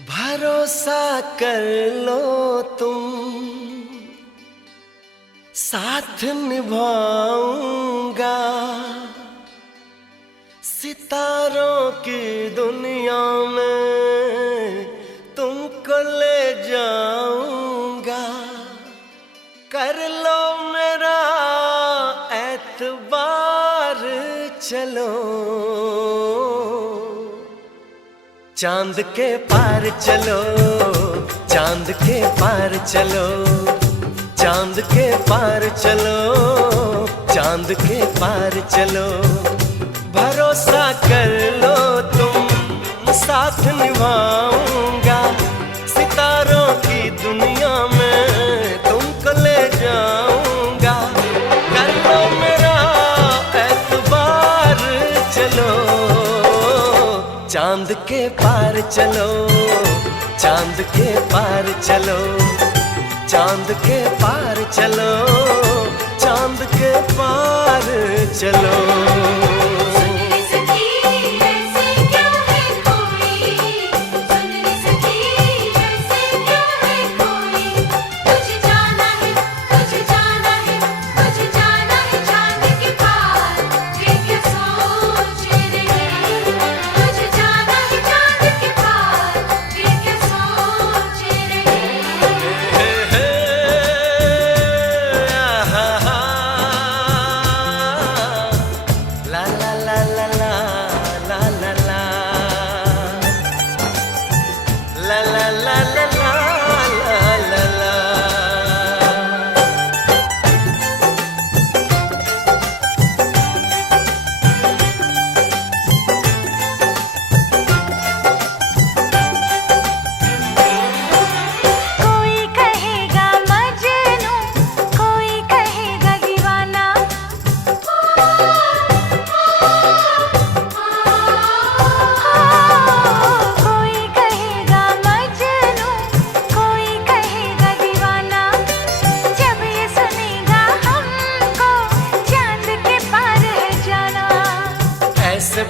भरोसा कर लो तुम, साथ निभाऊंगा। सितारों की दुनिया में तुमको ले जाऊंगा। कर लो मेरा एतबार, चलो चांद के पार चलो, चांद के पार चलो, चांद के पार चलो, चांद के पार चलो। भरोसा कर लो तुम, साथ निभाऊंगा। सितारों की दुनिया में तुमको ले जाऊंगा। कर लो मेरा एतबार, चलो चांद के पार चलो, चांद के पार चलो, चांद के पार चलो, चांद के पार चलो।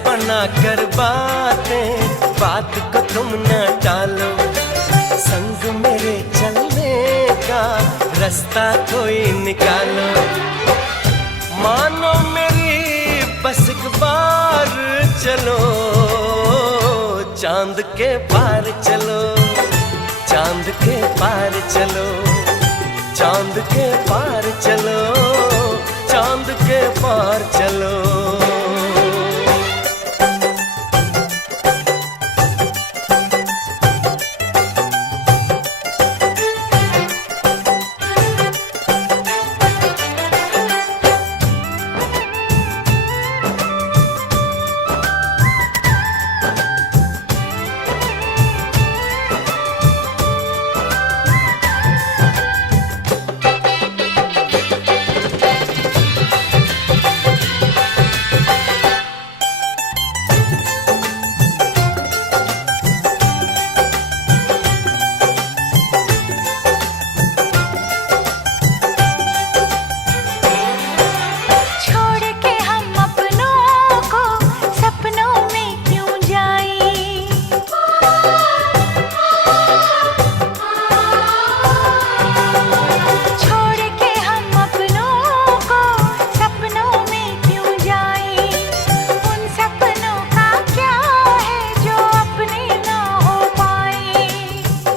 बना कर बातें, बात को तुम न टालो। संग मेरे चलने का रास्ता कोई निकालो। मानो मेरी बस एक बार चलो, चांद के पार चलो, चांद के पार चलो, चांद के पार चलो, चांद के पार चलो।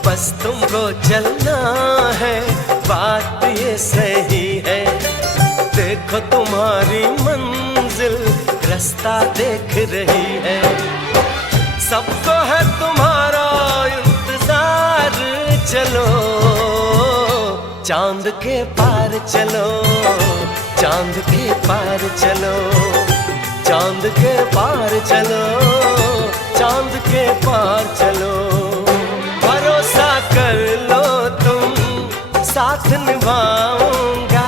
बस तुमको चलना है, बात ये सही है। देखो तुम्हारी मंजिल रास्ता देख रही है। सबको है तुम्हारा इंतजार, चलो चांद के पार चलो, चांद के पार चलो, चांद के पार चलो, चांद के पार चलो। भरोसा कर लो तुम, साथ निभाऊंगा।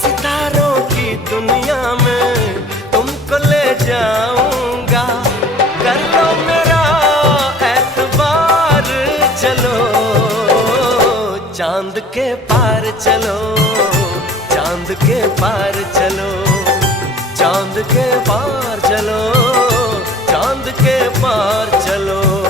सितारों की दुनिया में तुमको ले जाऊंगा। कर लो मेरा एतबार, चलो चांद के पार चलो, चांद के पार चलो, चांद के पार चलो, चांद के पार चलो।